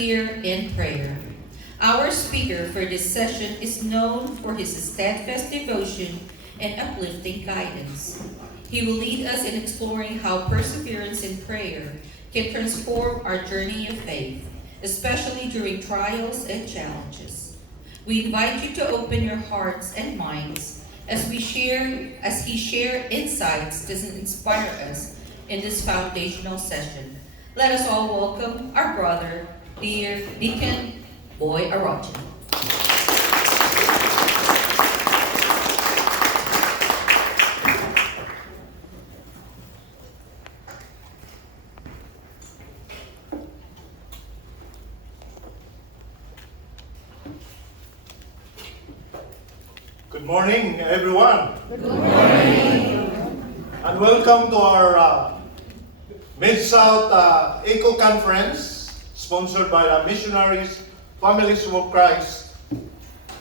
Here in prayer. Our speaker for this session is known for his steadfast devotion and uplifting guidance. He will lead us in exploring how perseverance in prayer can transform our journey of faith, especially during trials and challenges. We invite you to open your hearts and minds as he share insights that inspire us in this foundational session. Let us all welcome our brother, dear Deacon Boy Arocha. Good morning, everyone. Good morning. And welcome to our Mid-South ECO Conference, sponsored by the Missionaries Families of Christ.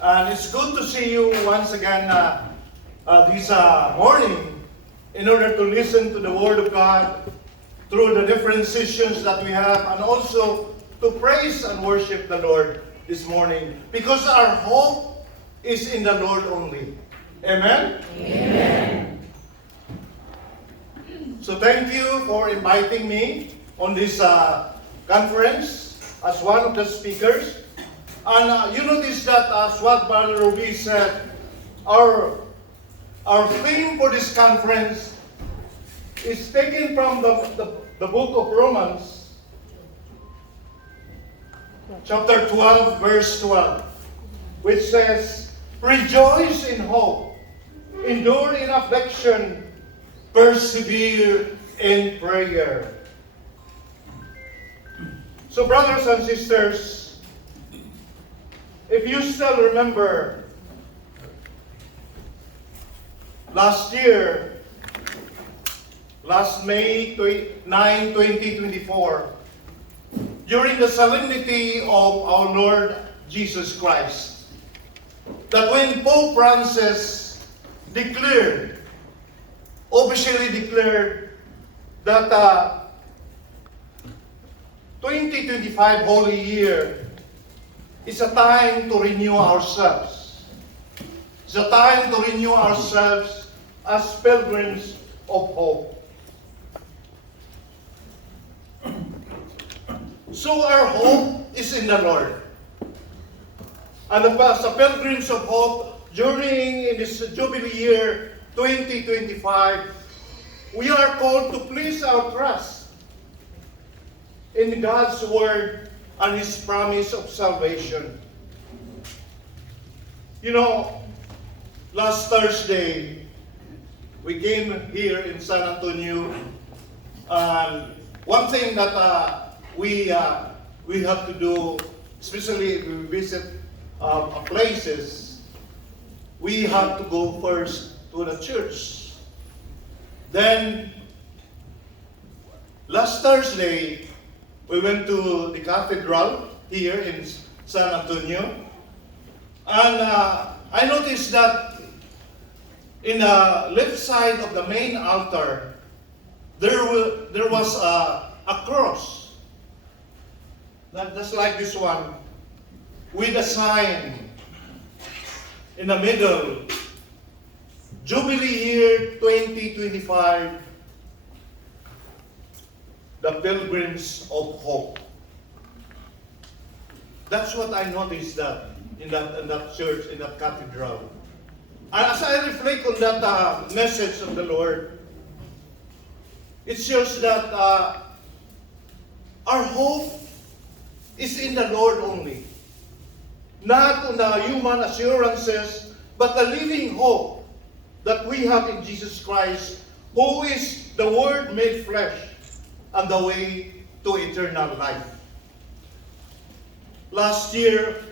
And it's good to see you once again this morning in order to listen to the Word of God through the different sessions that we have, and also to praise and worship the Lord this morning, because our hope is in the Lord only. Amen? Amen. So thank you for inviting me on this conference as one of the speakers. And you notice that as what Brother Ruby said, our theme for this conference is taken from the book of Romans, chapter 12, verse 12, which says, "Rejoice in hope, endure in affliction, persevere in prayer." So brothers and sisters, if you still remember, last May 9, 2024, during the solemnity of our Lord Jesus Christ, that when Pope Francis officially declared that 2025 Holy Year is a time to renew ourselves. It's a time to renew ourselves as pilgrims of hope. So our hope is in the Lord. And as the pilgrims of hope, during in this Jubilee year 2025, we are called to place our trust in God's Word and His promise of salvation. You know, last Thursday, we came here in San Antonio, and one thing that we have to do, especially if we visit places, we have to go first to the church. Then, last Thursday, we went to the cathedral here in San Antonio. And I noticed that in the left side of the main altar, there was a cross. Just like this one, with a sign in the middle, Jubilee year 2025, the Pilgrims of Hope. That's what I noticed that in that church, in that cathedral. And as I reflect on that message of the Lord, it shows that our hope is in the Lord only. Not on the human assurances, but the living hope that we have in Jesus Christ, who is the Word made flesh and the way to eternal life. Last year,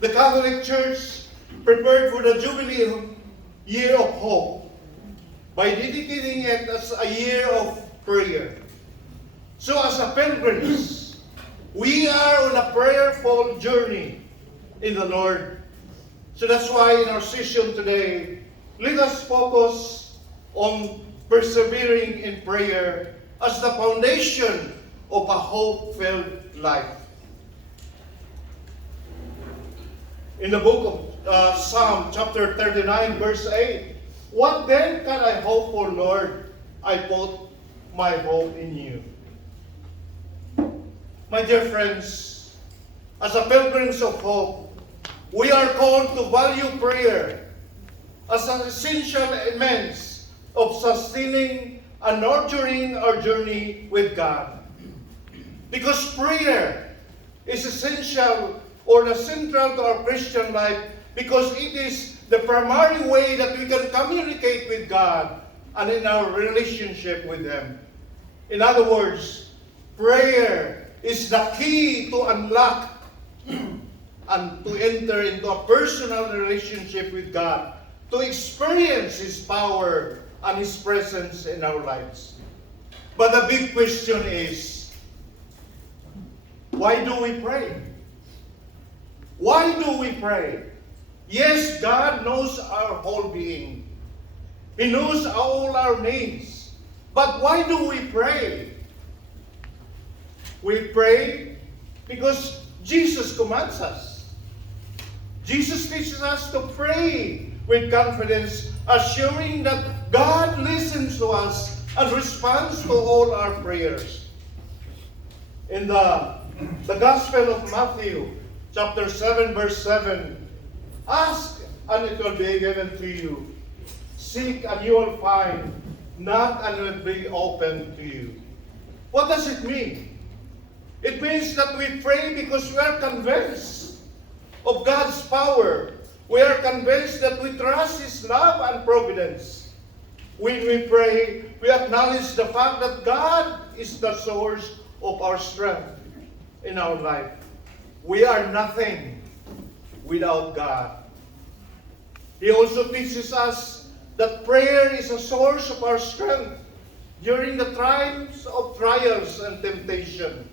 the Catholic Church prepared for the Jubilee Year of Hope by dedicating it as a year of prayer. So as a pilgrims, we are on a prayerful journey in the Lord. So that's why in our session today, let us focus on persevering in prayer as the foundation of a hope-filled life. in the book of Psalm chapter 39 verse 8. What then can I hope for, Lord? I put my hope in you. My dear friends, as a pilgrims of hope, we are called to value prayer as an essential means of sustaining and nurturing our journey with God. Because prayer is essential or central to our Christian life, because it is the primary way that we can communicate with God and in our relationship with Him. In other words, prayer is the key to unlock and to enter into a personal relationship with God, to experience His power and His presence in our lives. But the big question is, why do we pray? Why do we pray? Yes, God knows our whole being. He knows all our needs. But why do we pray? We pray because Jesus commands us. Jesus teaches us to pray with confidence, assuring that God listens to us and responds to all our prayers. In the Gospel of Matthew, chapter 7, verse 7, ask and it will be given to you. Seek and you will find. Knock and it will be opened to you. What does it mean? It means that we pray because we are convinced of God's power. We are convinced that we trust His love and providence. When we pray, we acknowledge the fact that God is the source of our strength in our life. We are nothing without God. He also teaches us that prayer is a source of our strength during the times of trials and temptation,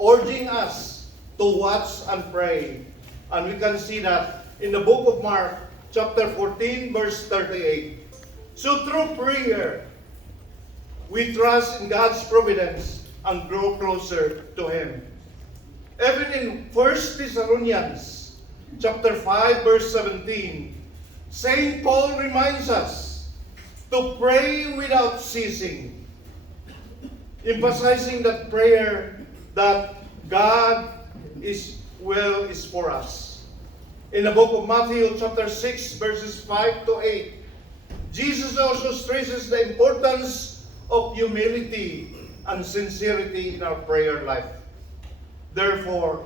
urging us to watch and pray. And we can see that in the book of Mark, chapter 14, verse 38. So through prayer, we trust in God's providence and grow closer to Him. Even in 1 Thessalonians, chapter 5, verse 17, St. Paul reminds us to pray without ceasing, emphasizing that prayer that God is for us. In the book of Matthew, chapter 6, verses 5 to 8, Jesus also stresses the importance of humility and sincerity in our prayer life. Therefore,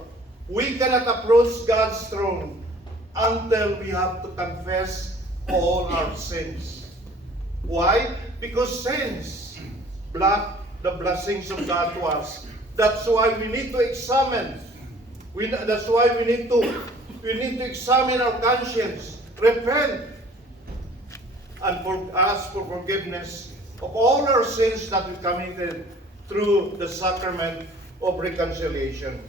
we cannot approach God's throne until we have to confess all our sins. Why? Because sins block the blessings of God to us. That's why we need to examine. That's why we need to examine our conscience, repent, and ask for forgiveness of all our sins that we committed through the sacrament of reconciliation.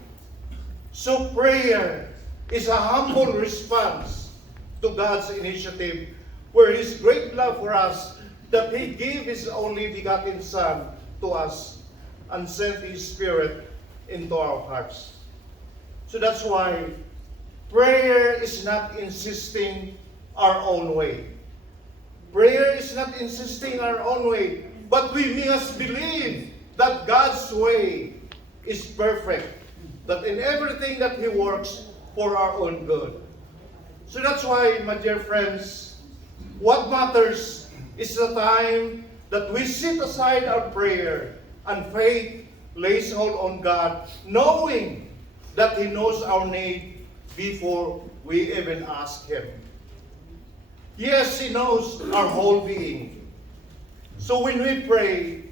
So prayer is a humble response to God's initiative, where His great love for us, that He gave His only begotten Son to us and sent His Spirit into our hearts. So that's why prayer is not insisting our own way. Prayer is not insisting our own way, but we must believe that God's way is perfect, that in everything that He works for our own good. So that's why, my dear friends, what matters is the time that we set aside our prayer and faith lays hold on God, knowing that He knows our need before we even ask Him. Yes, He knows our whole being. So when we pray,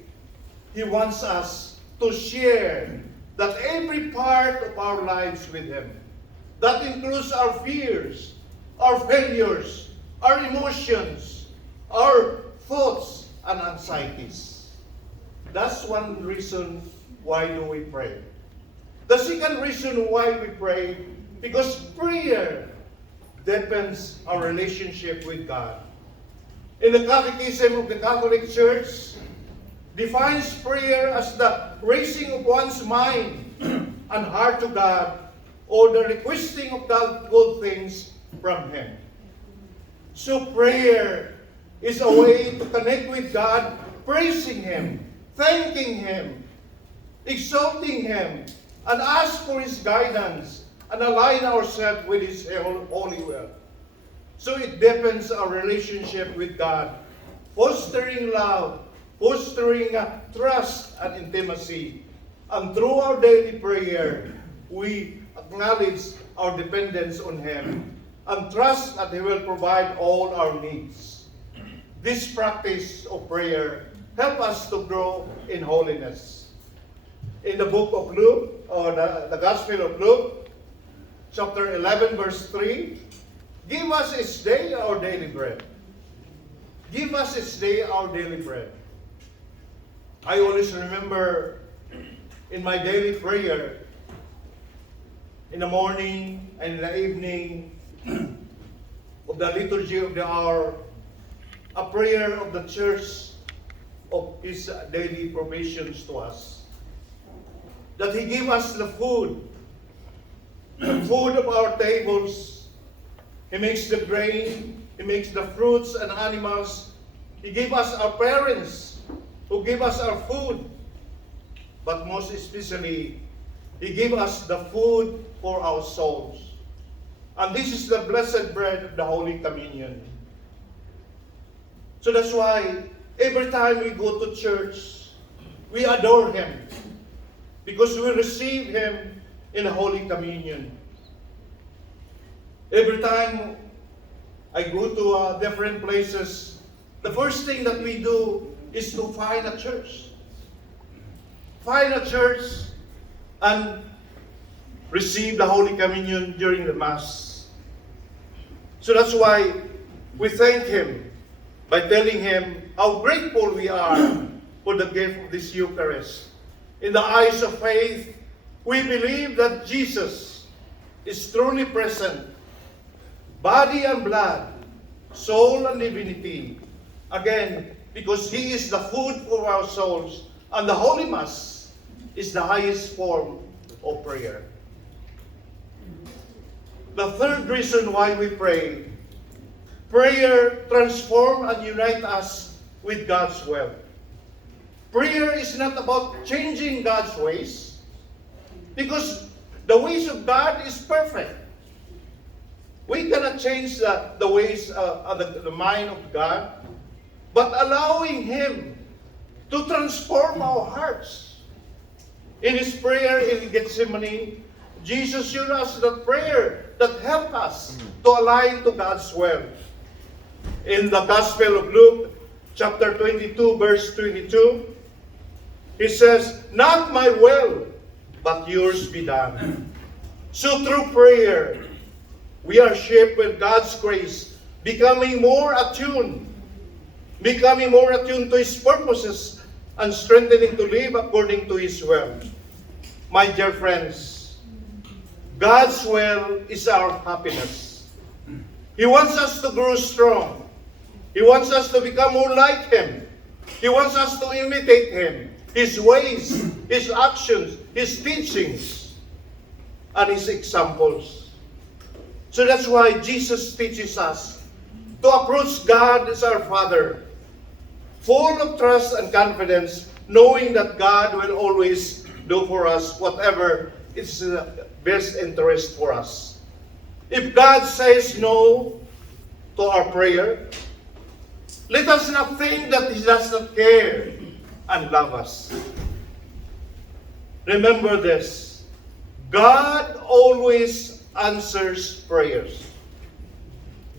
He wants us to share that every part of our lives with Him. That includes our fears, our failures, our emotions, our thoughts and anxieties. That's one reason why do we pray. The second reason why we pray, because prayer deepens our relationship with God. In the Catechism of the Catholic Church, defines prayer as the raising of one's mind and heart to God or the requesting of God good things from Him. So prayer is a way to connect with God, praising Him, thanking Him, exalting Him, and ask for His guidance, and align ourselves with His holy will. So it deepens our relationship with God, fostering love, fostering trust and intimacy. And through our daily prayer, we acknowledge our dependence on Him and trust that He will provide all our needs. This practice of prayer helps us to grow in holiness. In the book of Luke, or the Gospel of Luke, chapter 11, verse 3, give us each day our daily bread. Give us each day our daily bread. I always remember in my daily prayer, in the morning and in the evening of the liturgy of the hour, a prayer of the church of His daily provisions to us. That He give us the food of our tables. He makes the grain, He makes the fruits and animals. He give us our parents who give us our food. But most especially, He give us the food for our souls. And this is the blessed bread of the Holy Communion. So that's why every time we go to church, we adore Him, because we receive Him in the Holy Communion. Every time I go to different places, the first thing that we do is to find a church. Find a church and receive the Holy Communion during the Mass. So that's why we thank Him by telling Him how grateful we are for the gift of this Eucharist. In the eyes of faith, we believe that Jesus is truly present, body and blood, soul and divinity. Again, because He is the food for our souls, and the Holy Mass is the highest form of prayer. The third reason why we pray, prayer transforms and unites us with God's will. Prayer is not about changing God's ways, because the ways of God is perfect. We cannot change the ways of the mind of God, but allowing Him to transform our hearts. In His prayer in Gethsemane, Jesus showed us the prayer that helped us to align to God's will. In the Gospel of Luke, chapter 22, verse 22, He says, "Not my will, but yours be done." So through prayer, we are shaped with God's grace, becoming more attuned to His purposes and strengthening to live according to His will. My dear friends, God's will is our happiness. He wants us to grow strong. He wants us to become more like Him. He wants us to imitate Him, His ways, His actions, His teachings, and His examples. So that's why Jesus teaches us to approach God as our Father, full of trust and confidence, knowing that God will always do for us whatever is in the best interest for us. If God says no to our prayer, let us not think that He does not care and love us. Remember this, God always answers prayers.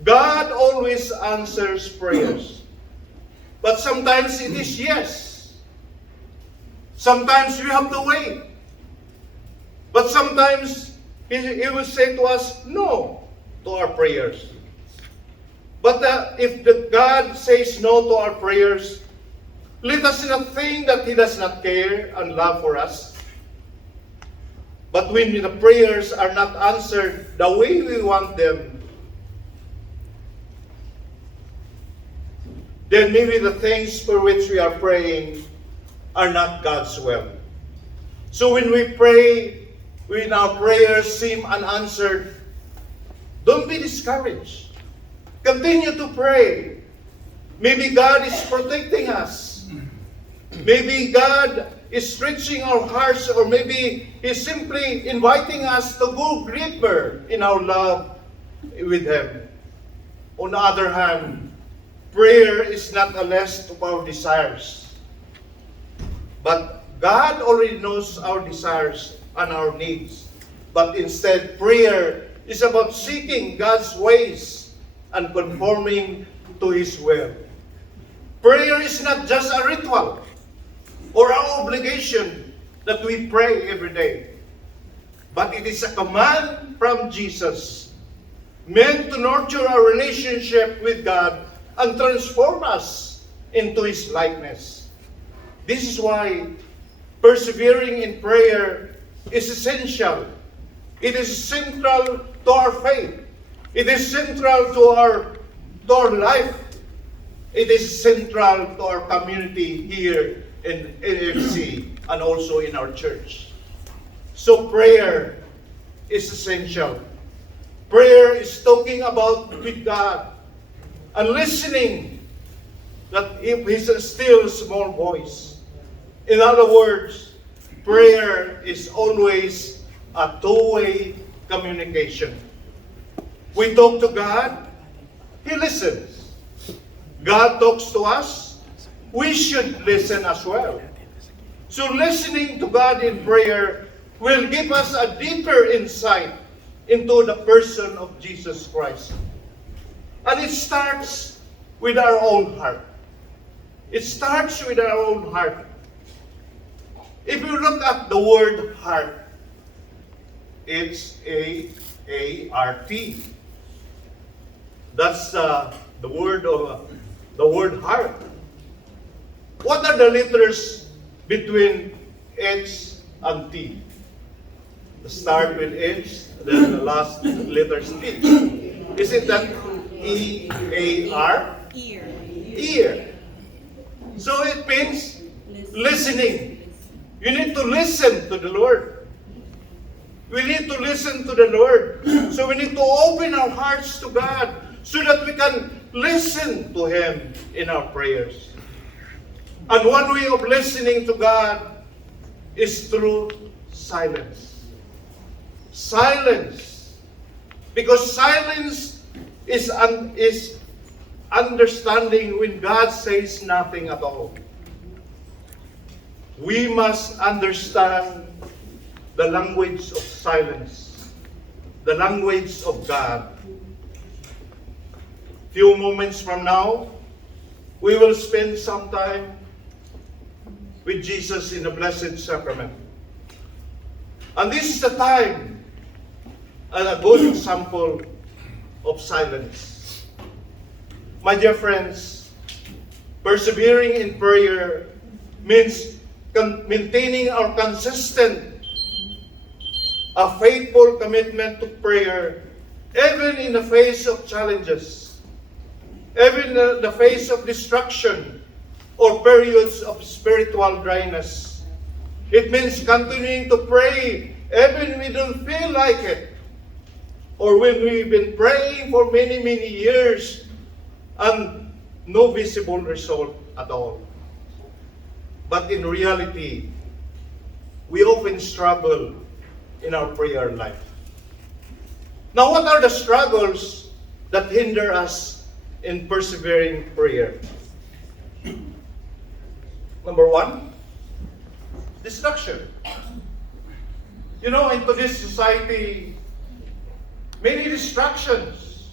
God always answers prayers. But sometimes it is yes. Sometimes we have to wait. But sometimes He will say to us no to our prayers. But if God says no to our prayers, let us not think that He does not care and love for us. But when the prayers are not answered the way we want them, then maybe the things for which we are praying are not God's will. So when we pray when our prayers seem unanswered, don't be discouraged. Continue to pray. Maybe God is protecting us. Maybe God is stretching our hearts, or maybe He's simply inviting us to go deeper in our love with Him. On the other hand, prayer is not a list of our desires. But God already knows our desires and our needs. But instead, prayer is about seeking God's ways and conforming to His will. Prayer is not just a ritual or an obligation that we pray every day, but it is a command from Jesus, meant to nurture our relationship with God and transform us into His likeness. This is why persevering in prayer is essential. It is central to our faith. It is central to our life. It is central to our community here in AFC and also in our church. So prayer is essential. Prayer is talking about with God and listening that His still small voice. In other words, prayer is always a two-way communication. We talk to God, He listens. God talks to us, we should listen as well. So listening to God in prayer will give us a deeper insight into the person of Jesus Christ. And it starts with our own heart. It starts with our own heart. If you look at the word heart, it's A-A-R-T. That's the word heart. What are the letters between H and T? The start with H, then the last letter is T. Is it that E-A-R? Ear. Ear. So it means listening. You need to listen to the Lord. We need to listen to the Lord. So we need to open our hearts to God so that we can listen to Him in our prayers. And one way of listening to God is through silence. Silence. Because silence is understanding when God says nothing at all. We must understand the language of silence, the language of God. Few moments from now, we will spend some time with Jesus in the Blessed Sacrament. And this is the time and a good example of silence. My dear friends, persevering in prayer means maintaining our consistent, a faithful commitment to prayer, even in the face of challenges, even in the face of destruction or periods of spiritual dryness. It means continuing to pray even when we don't feel like it, or when we've been praying for many, many years and no visible result at all. But in reality, we often struggle in our prayer life. Now, what are the struggles that hinder us in persevering prayer? Number one, distraction. You know, in today's society, many distractions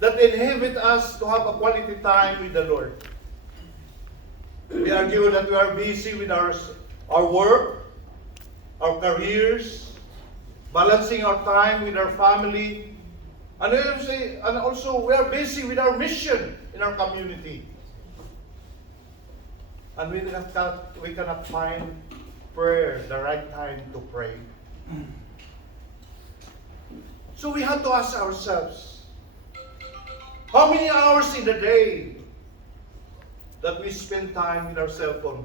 that inhibit us to have a quality time with the Lord. We argue that we are busy with our work, our careers, balancing our time with our family, and also we are busy with our mission in our community. And we cannot find prayer, the right time to pray. So we have to ask ourselves, how many hours in the day that we spend time with our cell phone?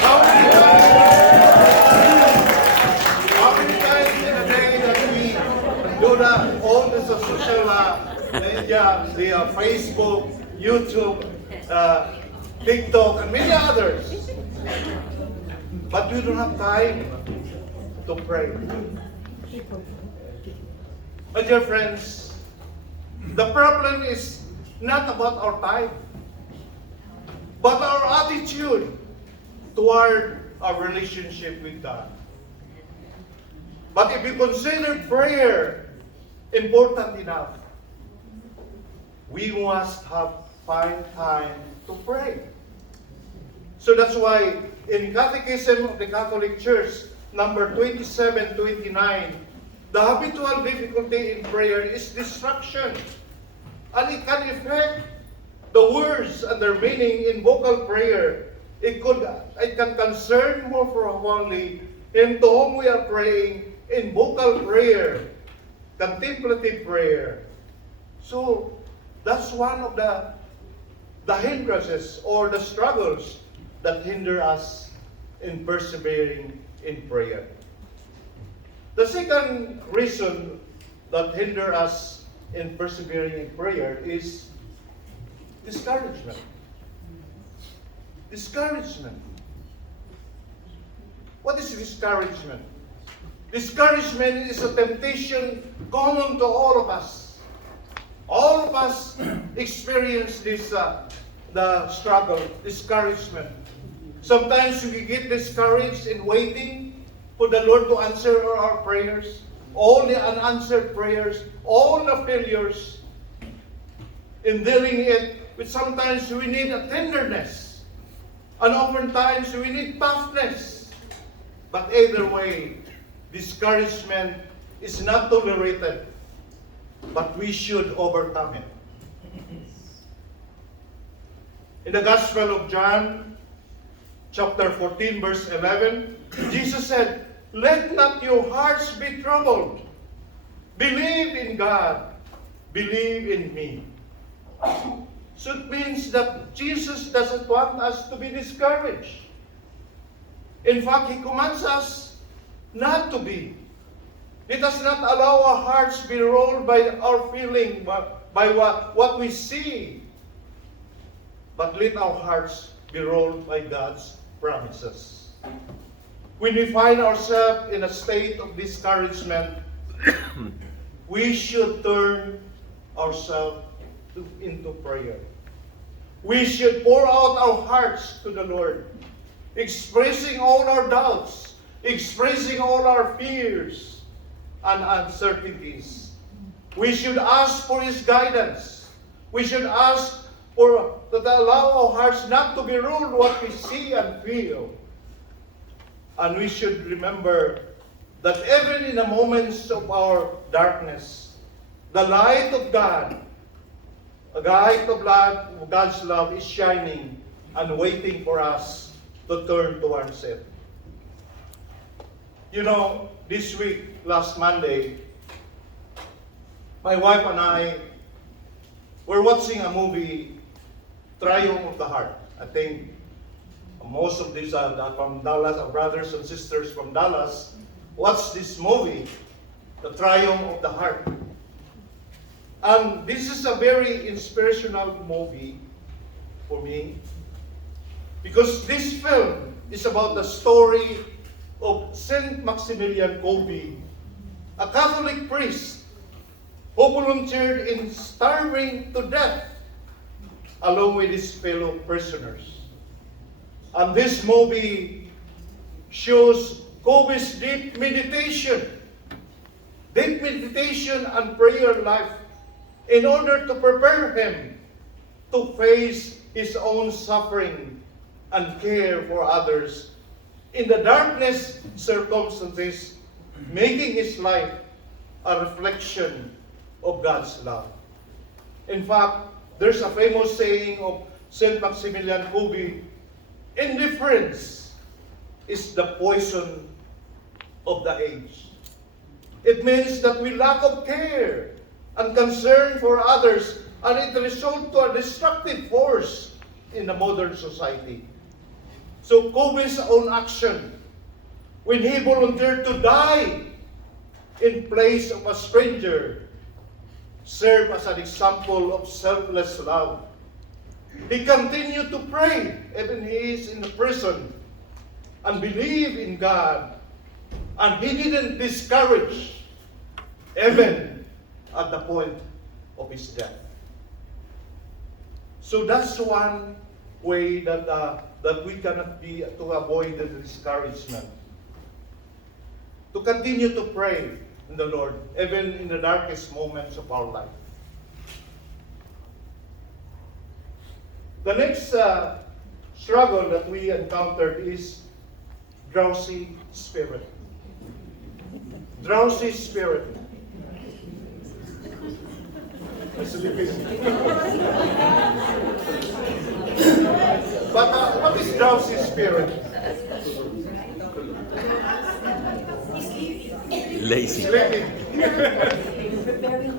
How many times the Facebook, YouTube, TikTok, and many others. But we don't have time to pray. My dear friends, the problem is not about our time, but our attitude toward our relationship with God. But if you consider prayer important enough, we must find time to pray. So that's why in Catechism of the Catholic Church, number 2729, the habitual difficulty in prayer is distraction. And it can affect the words and their meaning in vocal prayer. It can concern more profoundly him to whom we are praying in vocal prayer, contemplative prayer. So that's one of the hindrances or the struggles that hinder us in persevering in prayer. The second reason that hinder us in persevering in prayer is discouragement. Discouragement. What is discouragement? Discouragement is a temptation common to all of us. All of us experience this, the struggle, discouragement. Sometimes we get discouraged in waiting for the Lord to answer our prayers, all the unanswered prayers, all the failures. In dealing it with, sometimes we need a tenderness, and oftentimes we need toughness. But either way, discouragement is not tolerated, but we should overcome it. In the Gospel of John, chapter 14, verse 11, Jesus said, "Let not your hearts be troubled. Believe in God. Believe in me." So it means that Jesus doesn't want us to be discouraged. In fact, He commands us not to be. Let us not allow our hearts be rolled by our feeling, by what we see. But let our hearts be rolled by God's promises. When we find ourselves in a state of discouragement, we should turn ourselves into prayer. We should pour out our hearts to the Lord, expressing all our doubts, expressing all our fears and uncertainties. We should ask for His guidance. We should ask for that allow our hearts not to be ruled what we see and feel. And we should remember that even in the moments of our darkness, the light of God, a light of God's love is shining and waiting for us to turn towards it. You know, this week, last Monday, my wife and I were watching a movie, Triumph of the Heart. I think most of these are from Dallas, our brothers and sisters from Dallas, watched this movie, The Triumph of the Heart. And this is a very inspirational movie for me, because this film is about the story of Saint Maximilian Kolbe, a Catholic priest who volunteered in starving to death along with his fellow prisoners. And this movie shows Kolbe's deep meditation and prayer life in order to prepare him to face his own suffering and care for others in the darkness circumstances, making his life a reflection of God's love. In fact, there's a famous saying of Saint Maximilian Kolbe, "Indifference is the poison of the age." It means that we lack of care and concern for others, and it results to a destructive force in the modern society. So Kolbe's own action, when he volunteered to die in place of a stranger, served as an example of selfless love. He continued to pray, even he is in the prison, and believe in God. And he didn't discourage, even at the point of his death. So that's one way that we cannot be to avoid the discouragement. To continue to pray in the Lord, even in the darkest moments of our life. The next struggle that we encountered is drowsy spirit. Drowsy spirit. Sleeping. But what is drowsy spirit? Lazy. Sleeping.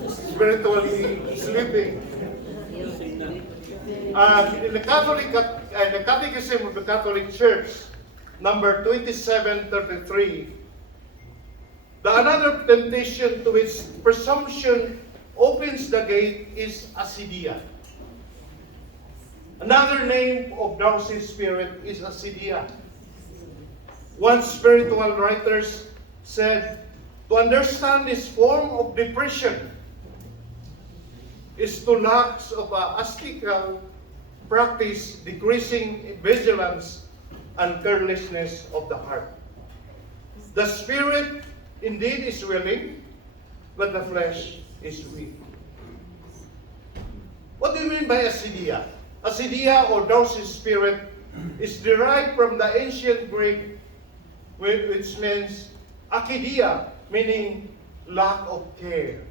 Spiritually sleeping. In the Catechism of the Catholic Church, number 2733, another temptation to which presumption opens the gate is acedia. Another name of drowsy spirit is acedia. One spiritual writers said, to understand this form of depression is to lack of ascetical practice, decreasing vigilance and carelessness of the heart. The spirit indeed is willing, but the flesh is weak. What do you mean by acedia? Acedia or drowsy spirit is derived from the ancient Greek, which means akidia, meaning lack of care.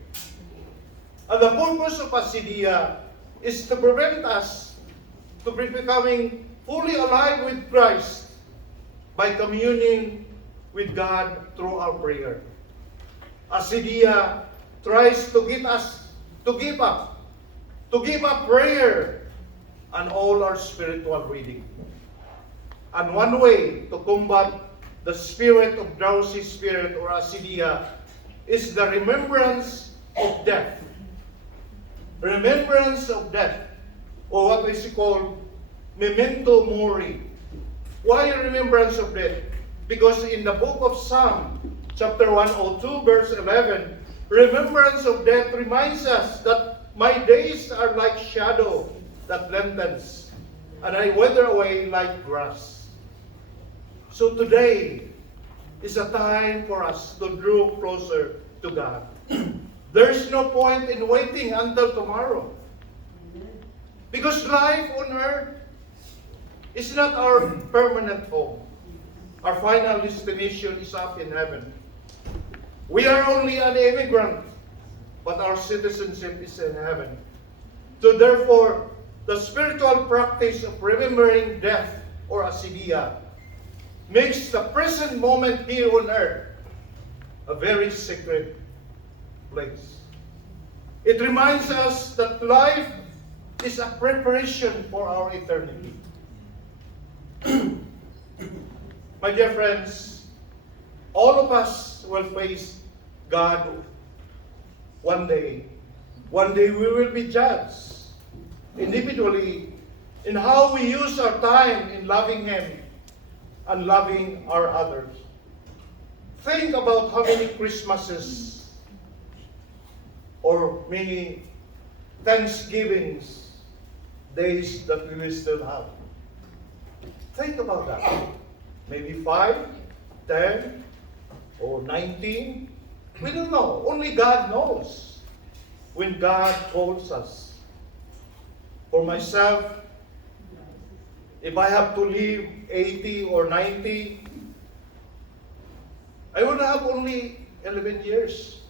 And the purpose of acedia is to prevent us to be becoming fully alive with Christ by communing with God through our prayer. Acedia tries to get us to give up prayer and all our spiritual reading. And one way to combat the spirit of drowsy spirit or acedia is the remembrance of death. Remembrance of death, or what is called memento mori. Why remembrance of death? Because in the book of Psalm, chapter 102, verse 11, remembrance of death reminds us that my days are like shadow that lengthens, and I wither away like grass. So today is a time for us to draw closer to God. There's no point in waiting until tomorrow. Because life on earth is not our permanent home. Our final destination is up in heaven. We are only an immigrant, but our citizenship is in heaven. So therefore, the spiritual practice of remembering death or acedia makes the present moment here on earth a very sacred place. It reminds us that life is a preparation for our eternity. My dear friends, all of us will face God one day. One day we will be judged individually in how we use our time in loving Him and loving our others. Think about how many Christmases or many Thanksgivings days that we will still have. Think about that. Maybe 5, 10, or 19. We don't know. Only God knows when God calls us. For myself, if I have to live 80 or 90, I would have only 11 years.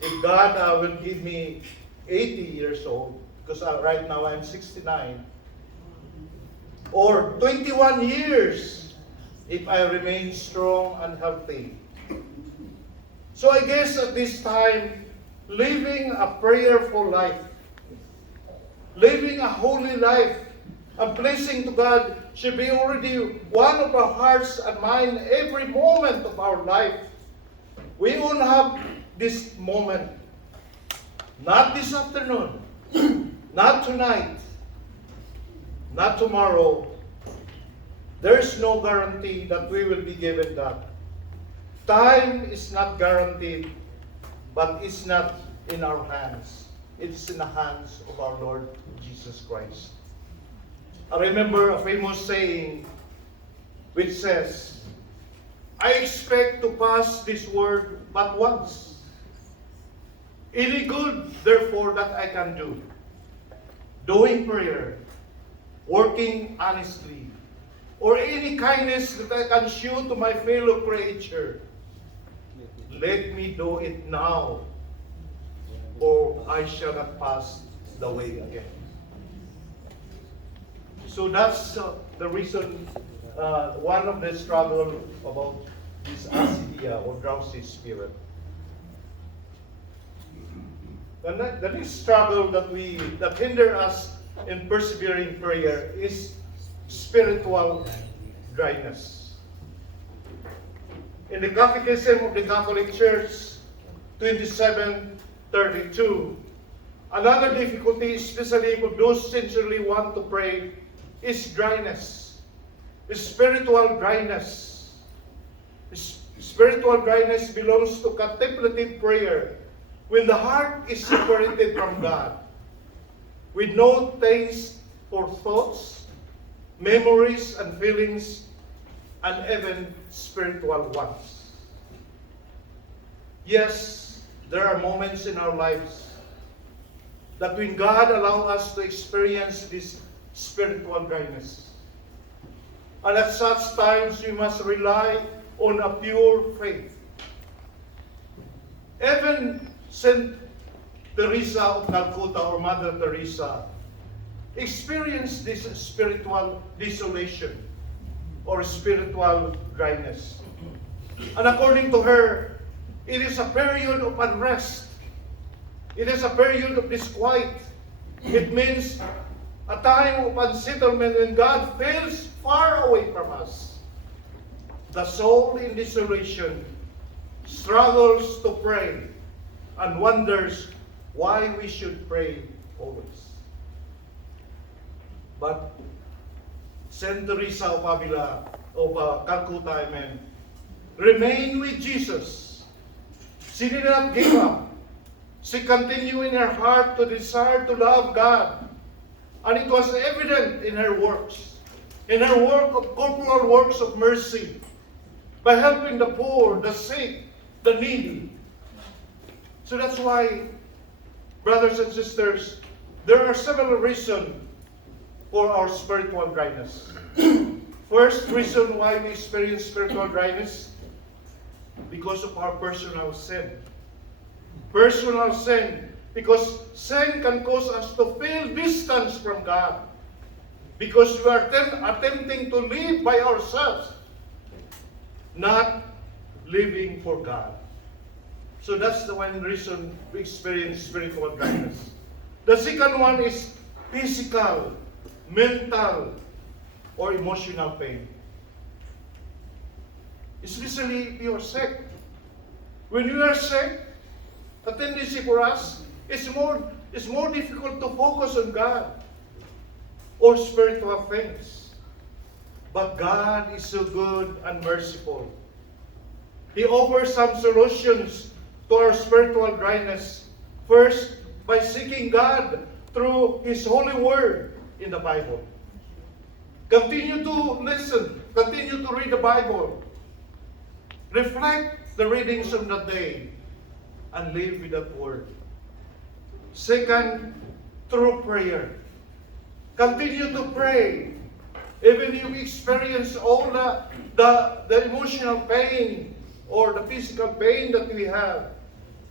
If God will give me 80 years old, because right now I'm 69, or 21 years if I remain strong and healthy. So I guess at this time, living a prayerful life, living a holy life, and pleasing to God should be already one of our hearts and mind every moment of our life. We won't have this moment Not this afternoon, not tonight, not tomorrow. There's no guarantee that we will be given that. Time is not guaranteed, but it's not in our hands. It is in the hands of our Lord Jesus Christ. I remember a famous saying which says, I expect to pass this word but once. Any good, therefore, that I can do, doing prayer, working honestly, or any kindness that I can show to my fellow creature, let me do it now, or I shall not pass the way again. So that's the reason, one of the struggle about this asidia or drowsy spirit. The next struggle that hinder us in persevering prayer is spiritual dryness. In the Catechism of the Catholic Church, 2732, another difficulty, especially for those sincerely want to pray, is dryness, is spiritual dryness. Spiritual dryness belongs to contemplative prayer when the heart is separated from God, with no taste for thoughts, memories, and feelings, and even spiritual ones. Yes, there are moments in our lives that when God allows us to experience this spiritual dryness. And at such times, we must rely on a pure faith. Even Saint Teresa of Calcutta or Mother Teresa experienced this spiritual desolation or spiritual dryness. And according to her, it is a period of unrest. It is a period of disquiet. It means a time of unsettlement when God feels far away from us. The soul in desolation struggles to pray and wonders why we should pray always. But Saint Teresa of Avila, of Calcutta, amen, remained with Jesus. She did not give up. She continued in her heart to desire to love God. And it was evident in her works, in her work of corporal works of mercy, by helping the poor, the sick, the needy. So that's why, brothers and sisters, there are several reasons for our spiritual dryness. First reason why we experience spiritual dryness, because of our personal sin. Personal sin. Because sin can cause us to feel distance from God. Because we are attempting to live by ourselves, not living for God. So that's the one reason we experience spiritual dryness. The second one is physical, mental, or emotional pain. Especially if you are sick. When you are sick, the tendency for us is more difficult to focus on God or spiritual things. But God is so good and merciful. He offers some solutions to our spiritual dryness. First, by seeking God through His holy word in the Bible. Continue to listen. Continue to read the Bible. Reflect the readings of the day and live with that word. Second, through prayer. Continue to pray. Even if you experience all the emotional pain or the physical pain that we have.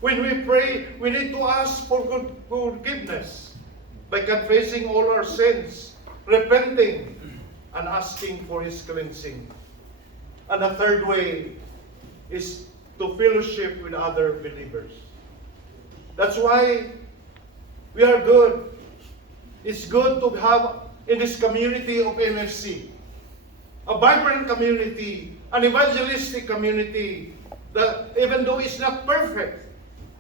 When we pray, we need to ask for forgiveness by confessing all our sins, repenting, and asking for His cleansing. And the third way is to fellowship with other believers. That's why we are good. It's good to have in this community of MFC a vibrant community, an evangelistic community that even though it's not perfect,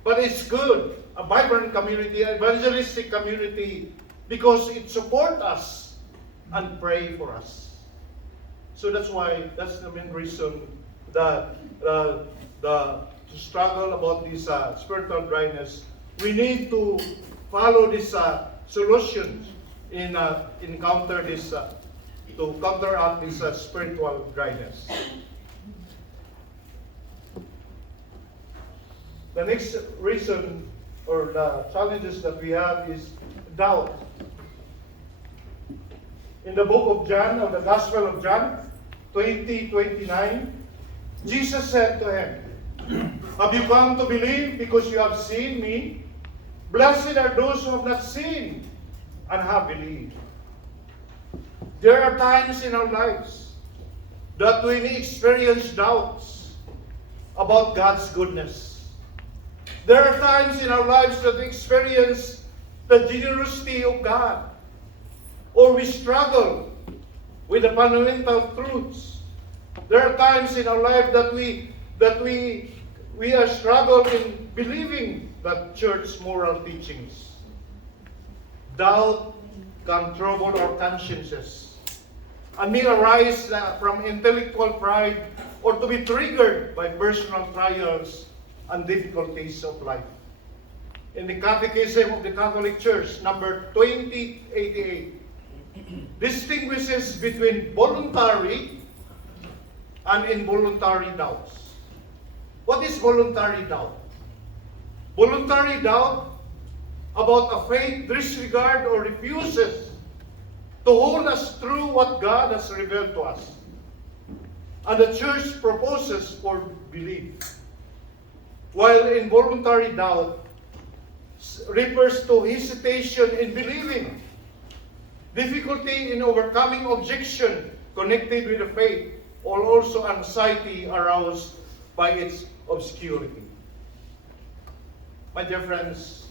But it's good, a vibrant community, evangelistic community, because it supports us and pray for us. So that's the main reason that to struggle about this spiritual dryness, we need to follow this solutions in encounter this to counteract this spiritual dryness. The next reason or the challenges that we have is doubt. In the book of John, or the Gospel of John, 20:29, Jesus said to him, "Have you come to believe because you have seen me? Blessed are those who have not seen and have believed." There are times in our lives that we may experience doubts about God's goodness. There are times in our lives that we experience the generosity of God, or we struggle with the fundamental truths. There are times in our life that we are struggling in believing that church moral teachings. Doubt can trouble our consciences and may arise from intellectual pride or to be triggered by personal trials and difficulties of life. In the Catechism of the Catholic Church, number 2088, distinguishes between voluntary and involuntary doubts. What is voluntary doubt? Voluntary doubt about a faith disregard or refuses to hold us through what God has revealed to us, and the church proposes for belief. While involuntary doubt refers to hesitation in believing, difficulty in overcoming objection connected with the faith, or also anxiety aroused by its obscurity. My dear friends,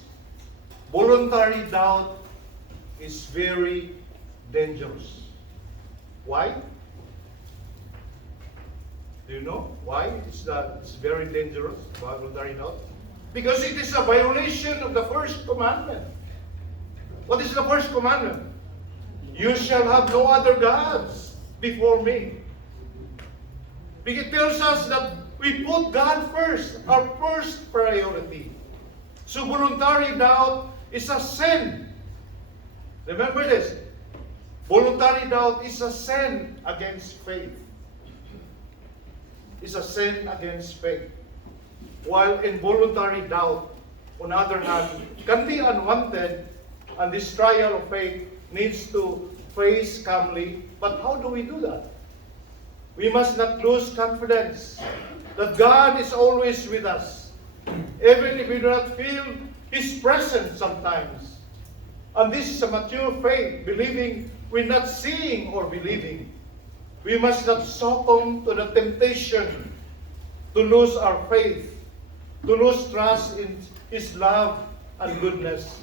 voluntary doubt is very dangerous. Why? Do you know why it's very dangerous, voluntary doubt? Because it is a violation of the first commandment. What is the first commandment? You shall have no other gods before me. It tells us that we put God first, our first priority. So voluntary doubt is a sin. Remember this. Voluntary doubt is a sin against faith. It's a sin against faith. While involuntary doubt, on the other hand, can be unwanted, and this trial of faith needs to face calmly. But how do we do that? We must not lose confidence that God is always with us, even if we do not feel His presence sometimes. And this is a mature faith, believing we're not seeing or believing. We must not succumb to the temptation to lose our faith, to lose trust in His love and goodness.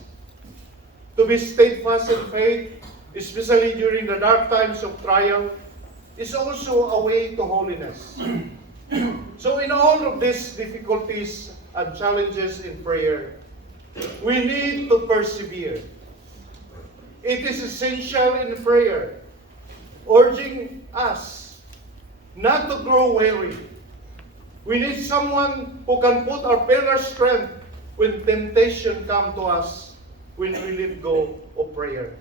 To be steadfast in faith, especially during the dark times of trial, is also a way to holiness. So in all of these difficulties and challenges in prayer, we need to persevere. It is essential in prayer, urging us not to grow weary. We need someone who can put our pillar strength when temptation comes to us, when we let go of prayer.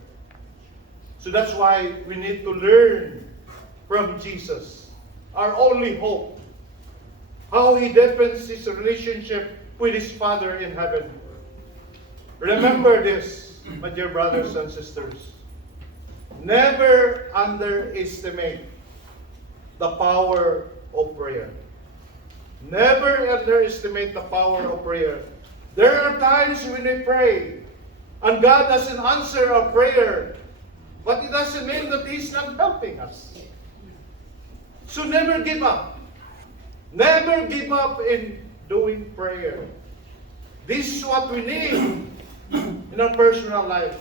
So that's why we need to learn from Jesus, our only hope, how He deepens His relationship with His Father in heaven. Remember this, my dear brothers and sisters. Never underestimate the power of prayer. Never underestimate the power of prayer. There are times when we pray, and God doesn't answer our prayer, but it doesn't mean that He's not helping us. So never give up. Never give up in doing prayer. This is what we need in our personal life.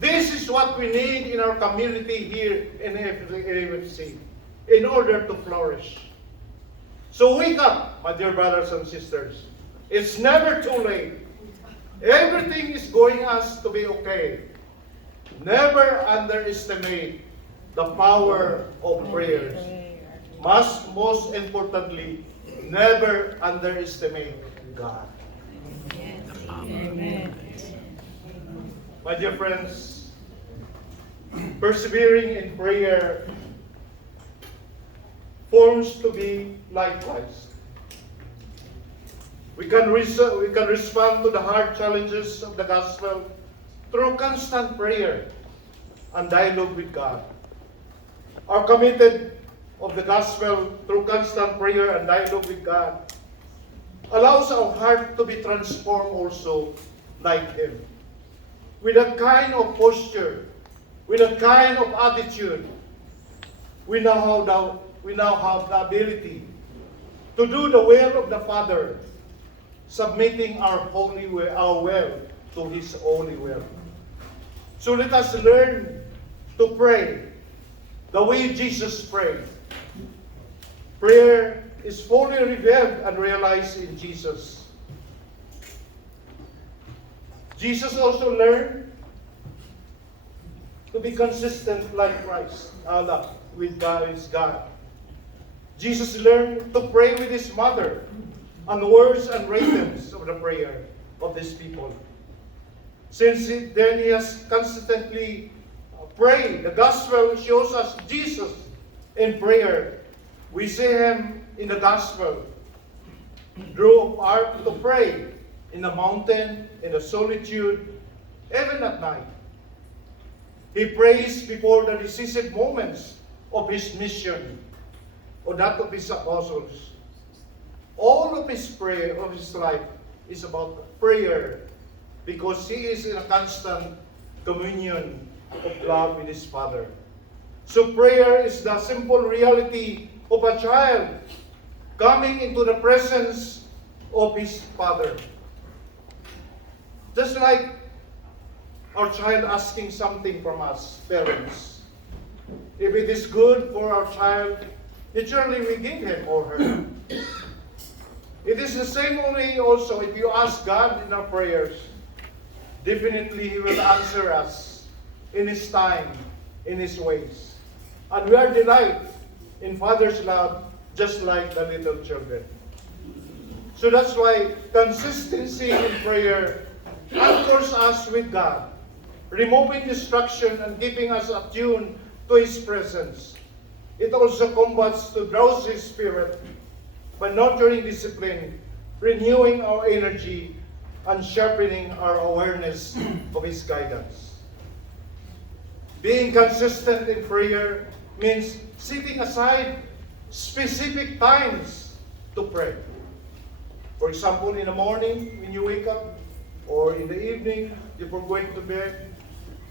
This is what we need in our community here in AFC in order to flourish. So wake up, my dear brothers and sisters. It's never too late. Everything is going us to be okay. Never underestimate the power of prayers. Most importantly, never underestimate God. Amen. My dear friends, persevering in prayer forms to be like Christ. We can respond to the hard challenges of the gospel through constant prayer and dialogue with God. Our committed of the gospel through constant prayer and dialogue with God allows our heart to be transformed also like Him. With a kind of posture, with a kind of attitude, we now have the ability to do the will of the Father, submitting our will to His holy will. So let us learn to pray the way Jesus prayed. Prayer is fully revealed and realized in Jesus. Jesus also learned to be consistent like Christ, Allah, with God. Jesus learned to pray with His mother and words and rhythms of the prayer of these people. Then He has consistently prayed. The gospel shows us Jesus in prayer. We see Him in the gospel. Drew apart to pray in the mountain, in the solitude, even at night. He prays before the decisive moments of His mission or that of His apostles. All of His prayer of His life is about prayer because He is in a constant communion of love with His Father. So prayer is the simple reality of a child coming into the presence of his Father. Just like our child asking something from us, parents. If it is good for our child, naturally we give him or her. It is the same only also if you ask God in our prayers. Definitely He will answer us in His time, in His ways. And we are delighted in Father's love, just like the little children. So that's why consistency in prayer anchors us with God, removing distraction and keeping us attuned to His presence. It also combats the drowsy spirit by nurturing discipline, renewing our energy, and sharpening our awareness of His guidance. Being consistent in prayer means setting aside specific times to pray. For example, in the morning when you wake up, or in the evening before going to bed,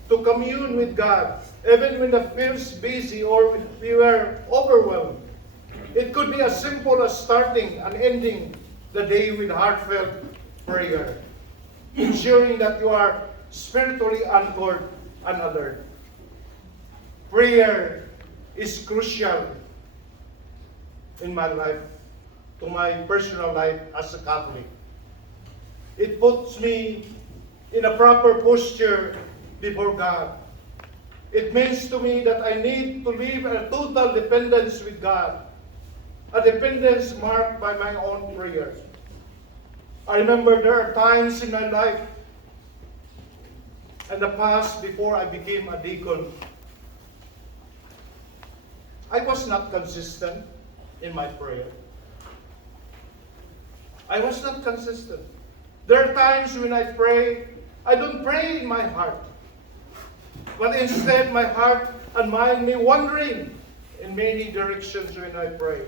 to commune with God, even when it feels busy or when we were overwhelmed. It could be as simple as starting and ending the day with heartfelt prayer, ensuring that you are spiritually anchored and alert. Prayer is crucial in my life, to my personal life as a Catholic. It puts me in a proper posture before God. It means to me that I need to live in a total dependence with God, a dependence marked by my own prayer. I remember there are times in my life in the past before I became a deacon, I was not consistent in my prayer. I was not consistent. There are times when I pray, I don't pray in my heart. But instead, my heart and mind may wandering in many directions when I pray.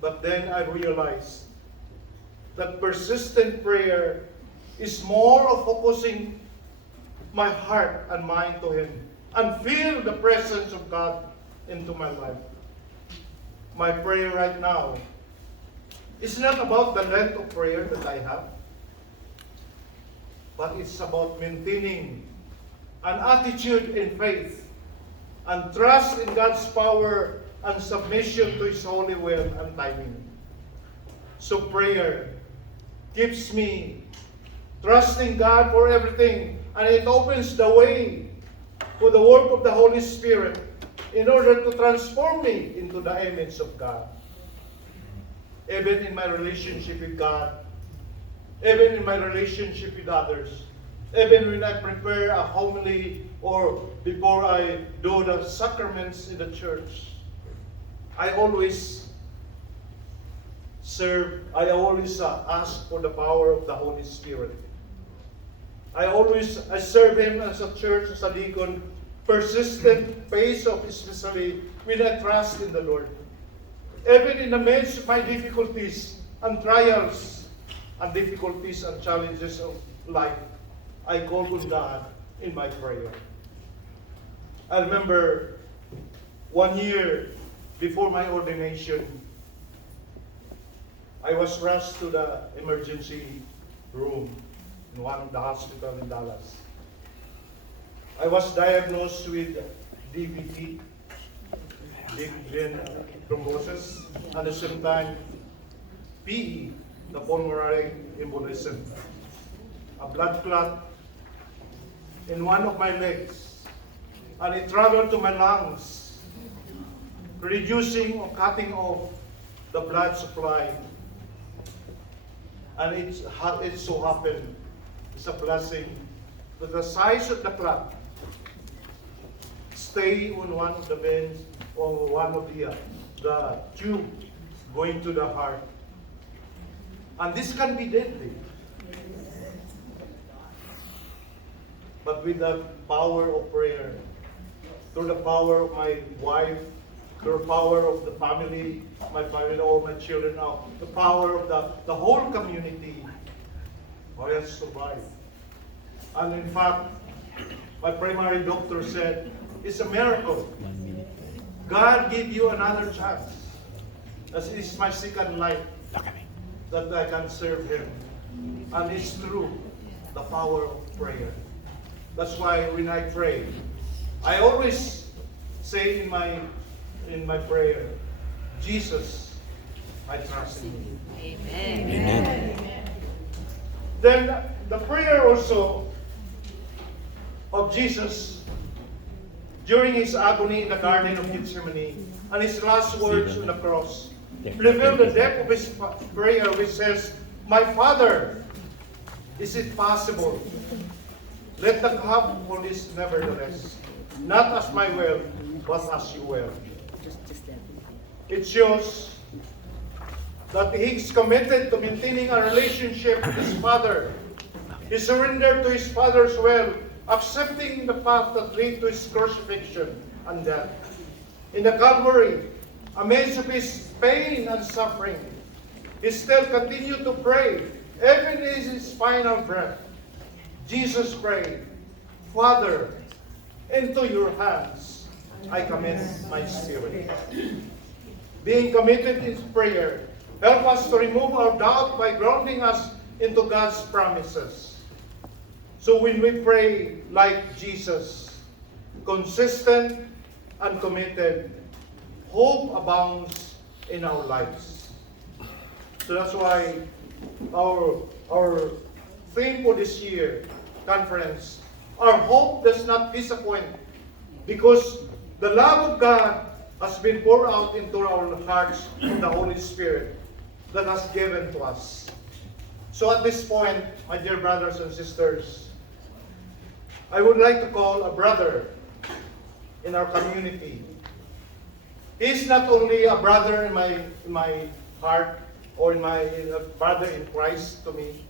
But then I realized that persistent prayer is more of focusing my heart and mind to Him and feel the presence of God into my life. My prayer right now is not about the length of prayer that I have, but it's about maintaining an attitude in faith and trust in God's power and submission to His holy will and timing. So prayer keeps me trusting God for everything, and it opens the way for the work of the Holy Spirit in order to transform me into the image of God. Even in my relationship with God, even in my relationship with others, even when I prepare a homily or before I do the sacraments in the church, I always ask for the power of the Holy Spirit. I serve Him as a church, as a deacon, persistent, pace of especially when I trust in the Lord. Even in the midst of my difficulties and trials and difficulties and challenges of life, I call on God in my prayer. I remember 1 year before my ordination, I was rushed to the emergency room in one of the hospitals in Dallas. I was diagnosed with DVT, deep vein thrombosis, and at the same time, PE, the pulmonary embolism, a blood clot in one of my legs, and it traveled to my lungs, reducing or cutting off the blood supply. And it so happened, it's a blessing, that the size of the clot stay on one of the veins or one of the tube going to the heart. And this can be deadly. But with the power of prayer, through the power of my wife, through the power of the family, my family, all my children now, the power of the whole community, I have survived. And in fact, my primary doctor said, it's a miracle. God gave you another chance. This is my second life that I can serve Him. And it's through the power of prayer. That's why when I pray, I always say in my prayer, Jesus, I trust in you. Amen. Amen. Then the prayer also of Jesus during His agony in the Garden of Gethsemane and His last words on the cross reveal the depth of His prayer, which says, my Father, is it possible? Let the cup for this nevertheless, not as my will, but as your will. It shows that he's committed to maintaining a relationship with his Father. He surrendered to his Father's will, accepting the path that led to his crucifixion and death. In the Calvary, amidst of his pain and suffering, he still continued to pray, even in his final breath. Jesus prayed, Father, into your hands I commit my spirit. Being committed in prayer, help us to remove our doubt by grounding us into God's promises. So when we pray like Jesus, consistent and committed, hope abounds in our lives. So that's why our theme for this year, conference, our hope does not disappoint, because the love of God has been poured out into our hearts from the Holy Spirit that has given to us. So at this point, my dear brothers and sisters, I would like to call a brother in our community. He's not only a brother in my heart, or a brother in Christ to me,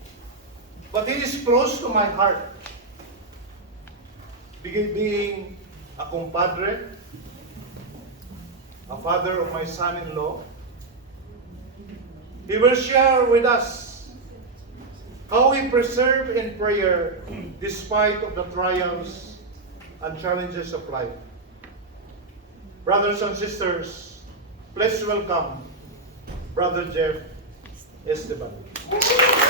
but he is close to my heart. Being a compadre, a father of my son-in-law, he will share with us how we persevere in prayer despite of the trials and challenges of life. Brothers and sisters, please welcome Brother Jeff Esteban. Okay.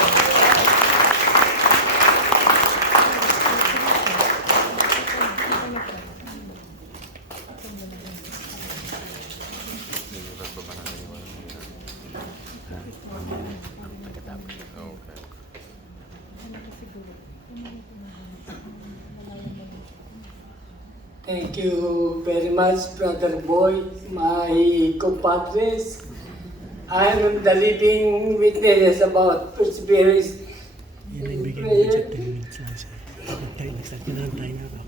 Thank you very much, Brother Boy, my compadres. I am the living witness about perseverance Yun ang in bigay mo prayer. sa 10 minutes lang siya. Nag-start na lang tayo na. Okay.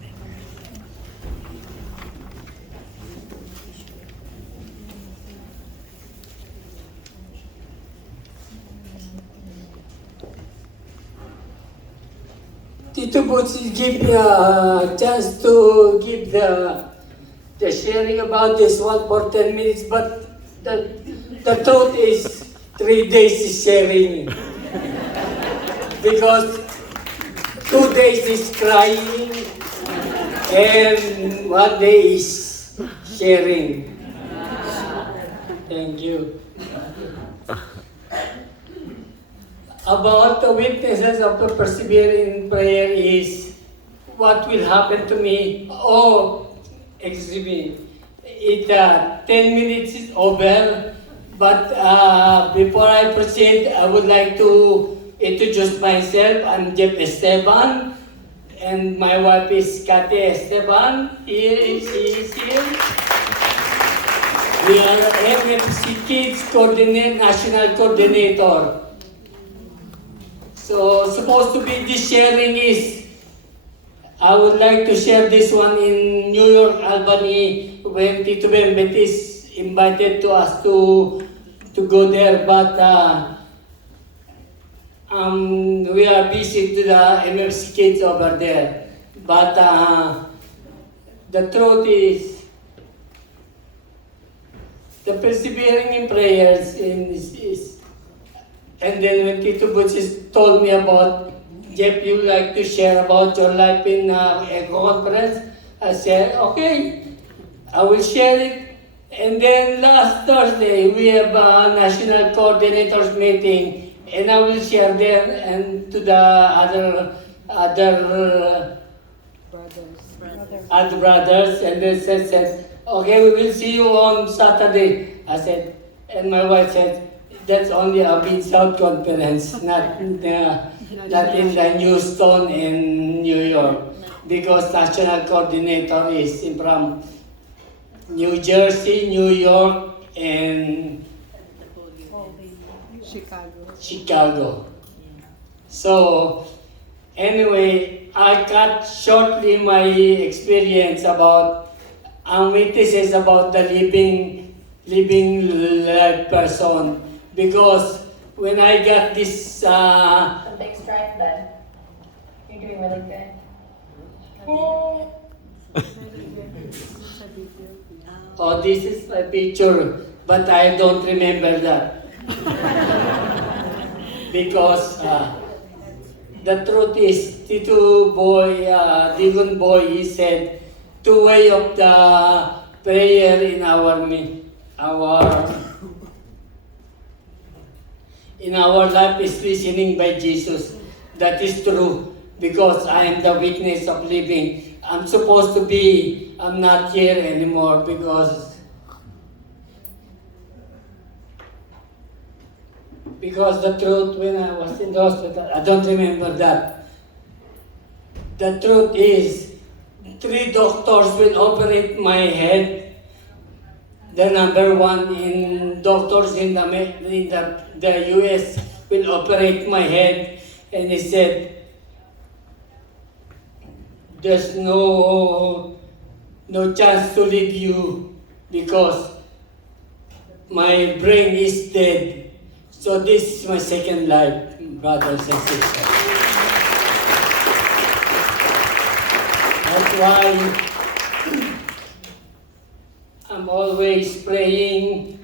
Tito Boots give me a chance to give the sharing about this one for 10 minutes, but the truth is 3 days is sharing. Because 2 days is crying and 1 day is sharing. Thank you. About the witnesses of the persevering prayer is what will happen to me. Oh, excuse me. 10 minutes is over, but before I proceed, I would like to introduce myself. I'm Jeff Esteban, and my wife is Kate Esteban. She is here. We are MFC Kids National Coordinator. So, supposed to be this sharing is, I would like to share this one in New York, Albany, when Tito Betis invited to us to go there, but we are busy to the MFC kids over there. But the truth is, the persevering in prayers is and then when Tito Butchis told me about, Jeff, you like to share about your life in a conference, I said, okay, I will share it. And then last Thursday, we have a national coordinators meeting, and I will share there and to the other brothers, and they said, okay, we will see you on Saturday. I said, and my wife said, that's only a Mid-South conference, not in the Houston in New York, because national coordinator is from New Jersey, New York, and Chicago. So, anyway, I cut shortly my experience about witnesses about the living life person. Because when I got this, Something's right, bud. You're doing really good. oh, this is my picture, but I don't remember that. Because the truth is, Tito Boy, Deacon Boy, he said, 2 way of the prayer in our life is listening by Jesus. That is true, because I am the witness of living. I'm supposed to be, I'm not here anymore because the truth, when I was in the hospital, I don't remember that. The truth is, 3 doctors will operate my head. The number 1 in doctors in the US will operate my head, and he said, there's no chance to leave you because my brain is dead. So this is my second life, brothers and sisters. That's why I'm always praying,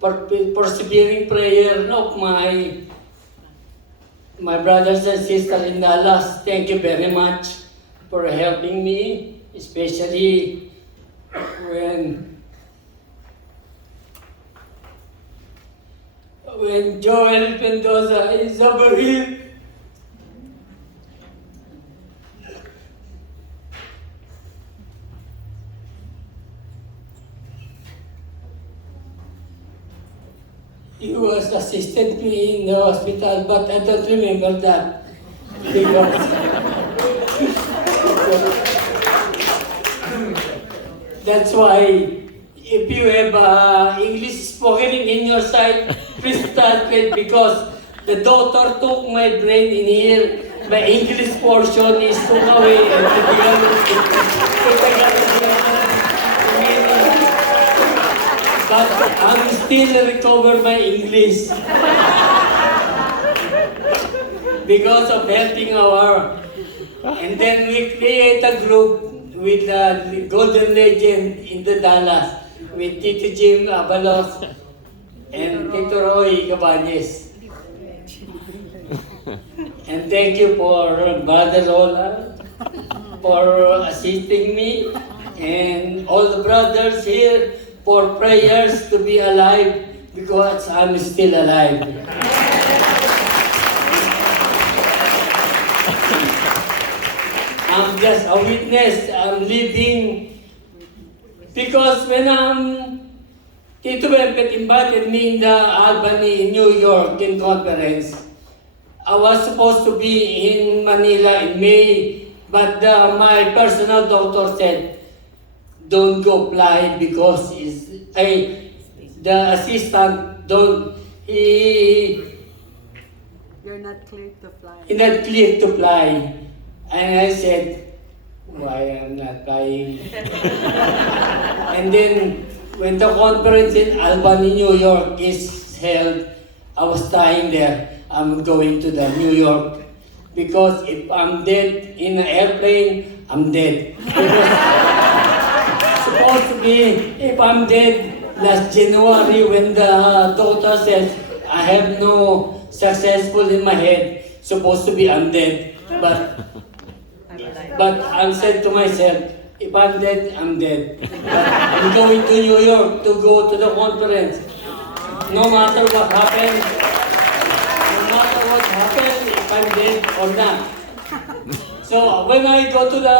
persevering prayer of my brothers and sisters in Dallas. Thank you very much for helping me, especially when Joel Mendoza is over here. He was assisted me in the hospital, but I don't remember that because That's why, if you have English spoken in your side, please translate because the doctor took my brain in here. My English portion is took away and the other but I'm still recover my English because of helping our. And then we create a group with the Golden Legend in the Dallas with Tito Jim Abalos and Tito Roy Cabañez. And thank you for Brother Lola for assisting me and all the brothers here for prayers to be alive because I'm still alive. I'm just a witness. I'm living because when Tito Bempet invited me in the Albany in New York in conference, I was supposed to be in Manila in May, but my personal doctor said, don't go fly because the assistant You're not clear to fly. he's not clear to fly. And I said, why I'm not flying? And then when the conference in Albany, New York is held, I was dying there. I'm going to the New York because if I'm dead in an airplane, I'm dead. Because supposed to be if I'm dead last January when the doctor says I have no successful in my head, supposed to be I'm dead. But I said to myself, if I'm dead, I'm dead. But I'm going to New York to go to the conference. No matter what happens, if I'm dead or not. So when I go to the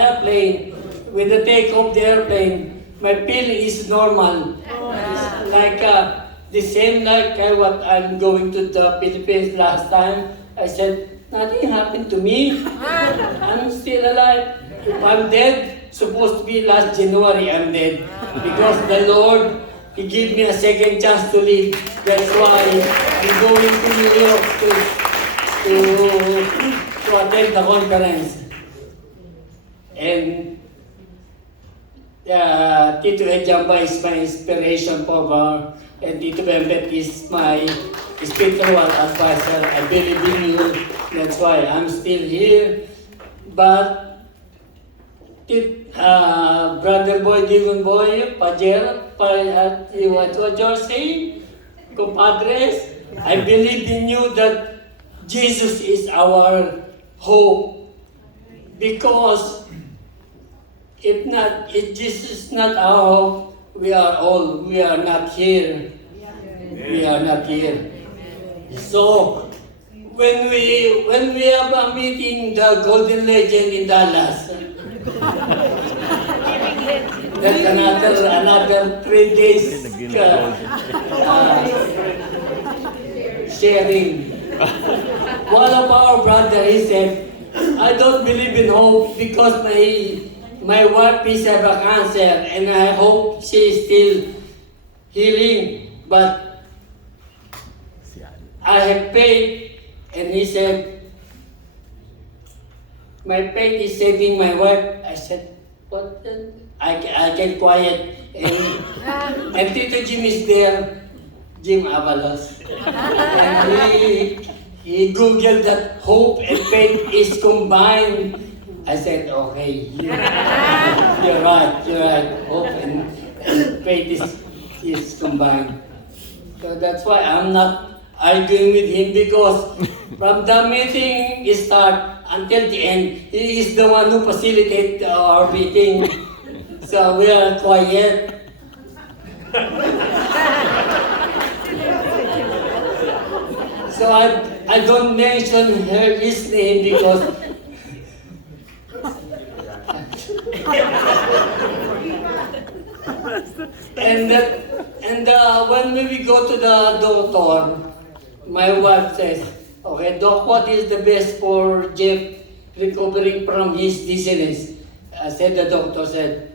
airplane, when the take off the airplane, my feeling is normal. It's like the same like what I'm going to the Philippines last time. I said, nothing happened to me. I'm still alive. If I'm dead, supposed to be last January, I'm dead. Because the Lord, He gave me a second chance to live. That's why I'm going to New York to attend the conference. And Tito Ejamba is my inspiration for her, and Tito Bembet is my spiritual advisor. I believe in you. That's why I'm still here. But Brother Boy, Digon Boy, Pajer, what you're saying, compadres, I believe in you that Jesus is our hope. Because if Jesus is not our hope, we are not here. We are not here. So, when we have a meeting, the Golden Legend in Dallas, that's another 3 days sharing. One of our brother, he said, I don't believe in hope because my wife is have a cancer and I hope she is still healing. But I have faith, and he said, my faith is saving my wife. I said, what then? I get quiet. And Tito Jim is there, Jim Avalos. And he Googled that hope and faith is combined. I said, okay, you're right. Hope and faith is combined. So that's why I'm not arguing with him because from the meeting start until the end, he is the one who facilitates our meeting. So we are quiet. So I don't mention his name because and when we go to the doctor, my wife says, okay, Doc, what is the best for Jeff recovering from his dizziness. I said, the doctor said,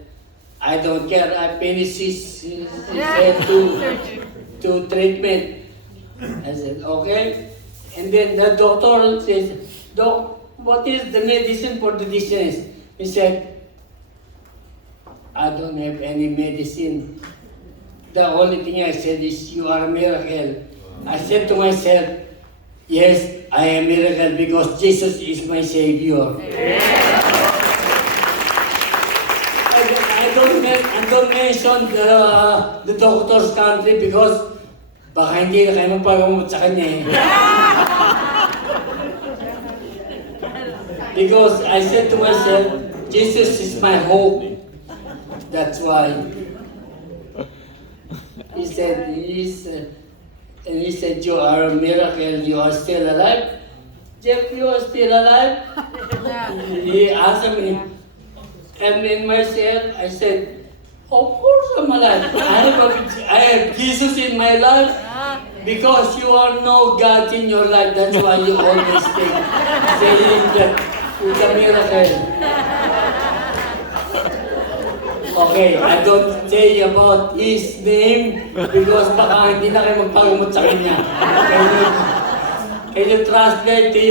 I don't care, I finished his said to treatment. I said, okay. And then the doctor says, Doc, what is the medicine for the dizziness? He said, I don't have any medicine. The only thing I said is, you are a miracle. I said to myself, yes, I am a miracle because Jesus is my Savior. I don't mention the doctor's country because baka hindi na kayo magpagamot sa kanya eh. Because I said to myself, Jesus is my hope. That's why. He said, you are a miracle, you are still alive. Jeff, you are still alive? He asked me. And in myself, I said, of course I'm alive. I have Jesus in my life. Because you are no God in your life, that's why you always think, saying that it's a miracle. Okay, I don't say about his name because baka hindi na kayo magpagamot sa kanya. Can you translate to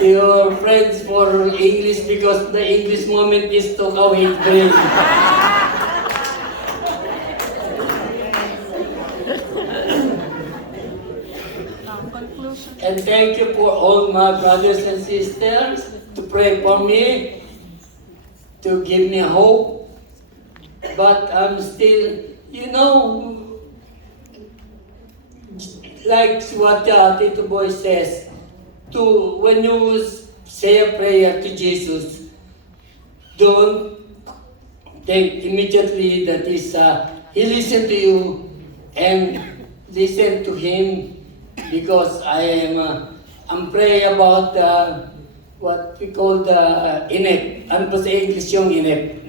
your friends for English because the English moment is took away brain. Conclusion. And thank you for all my brothers and sisters to pray for me, to give me hope. But I'm still, like what Tito Boy says, when you say a prayer to Jesus, don't think immediately that he listened to you and listen to him because I'm praying about what we call the inept. Ano ba sa English yung inept?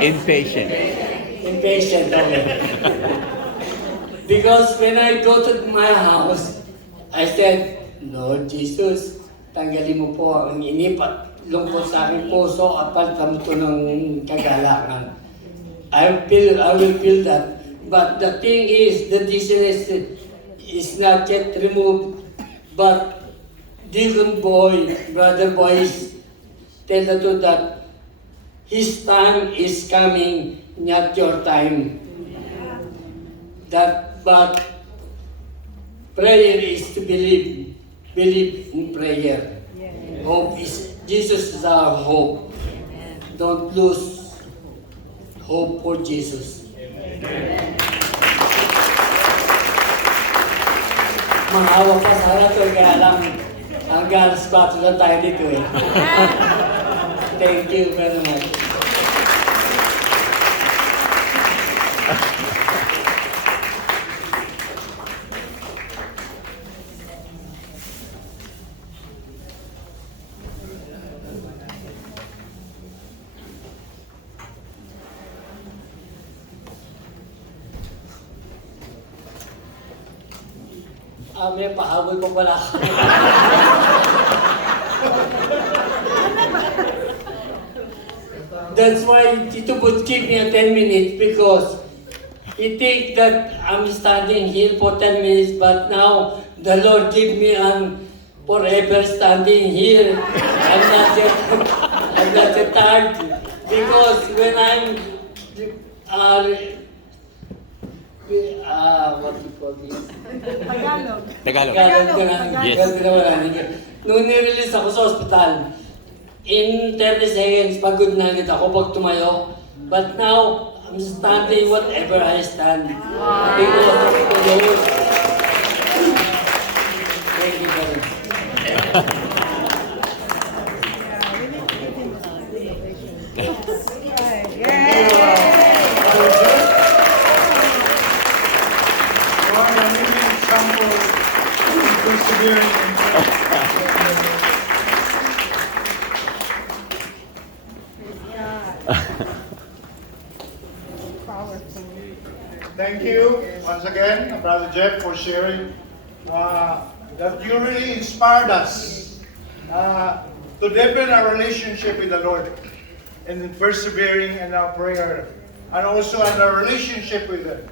Impatient. Impatient, okay. Because when I go to my house, I said, Lord Jesus, tanggalin mo po ang inip at lungkot sa aking puso at palitan mo ito ng kagalangan. I will feel that. But the thing is, the dizziness is not yet removed. But Deacon Boy, Brother Boy, tell the truth that his time is coming, not your time. But prayer is to believe in prayer. Hope is, Jesus is our hope. Don't lose hope for Jesus. Mahawa pa sana ito, kaya lang hanggang alas 4 lang tayo dito eh. Thank you very much. May pahabol pa pala ako. That's why Tito would give me a 10 minutes because he think that I'm standing here for 10 minutes, but now the Lord give me forever standing here. I'm not yet tired because when I'm what do you call this? Tagalog. Yes. Nung nirelease ako sa hospital, in 30 seconds, pagod na agad ako pag tumayo. But now, I'm standing whatever I stand. Because of the Lord. Thank you very much. You are the living example of persevering in prayer. Thank you once again, Brother Jeff, for sharing that you really inspired us to deepen our relationship with the Lord and in persevering in our prayer and also in our relationship with Him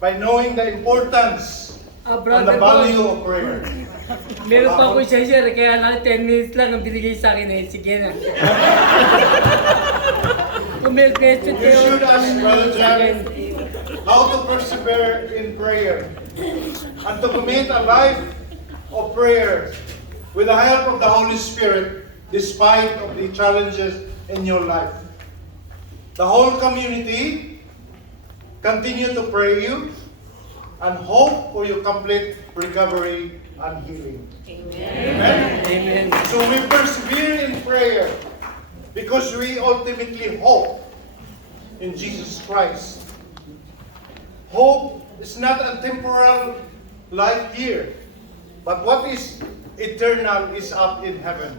by knowing the importance and the value of prayer. Meron pa ako siya, sir. Kaya na 10 minutes lang ang binigay sa akin eh. Sige na. Kung may question You should ask Brother Jack how to persevere in prayer and to commit a life of prayer with the help of the Holy Spirit despite of the challenges in your life. The whole community continue to pray you and hope for your complete recovery and healing. Amen. Amen. So we persevere in prayer because we ultimately hope in Jesus Christ. Hope is not a temporal life here, but what is eternal is up in heaven.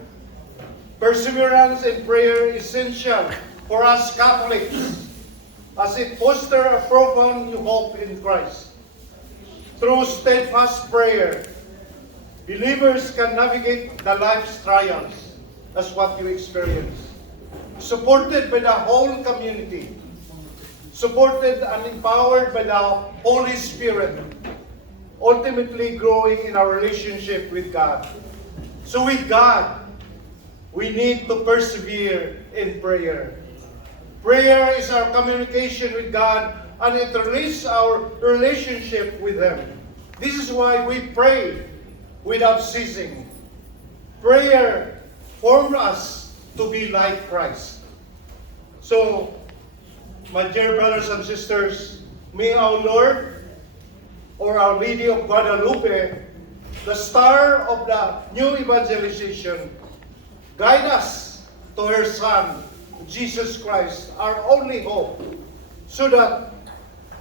Perseverance in prayer is essential for us Catholics as it fosters a profound hope in Christ. Through steadfast prayer, believers can navigate the life's trials. That's what you experience. Supported by the whole community, supported and empowered by the Holy Spirit, ultimately growing in our relationship with God. So with God, we need to persevere in prayer. Prayer is our communication with God and it releases our relationship with Him. This is why we pray without ceasing. Prayer forms us to be like Christ. So, my dear brothers and sisters, may our Lord or Our Lady of Guadalupe, the star of the new evangelization, guide us to her Son, Jesus Christ, our only hope, so that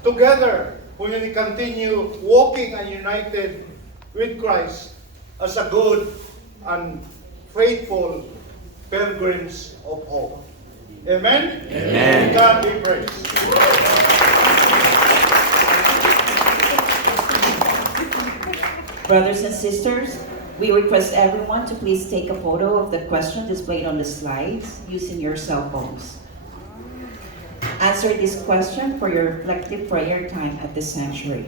together we will continue walking and united with Christ as a good and faithful pilgrims of hope. Amen? Amen. God be praised. Brothers and sisters, we request everyone to please take a photo of the question displayed on the slides using your cell phones. Answer this question for your reflective prayer time at the sanctuary.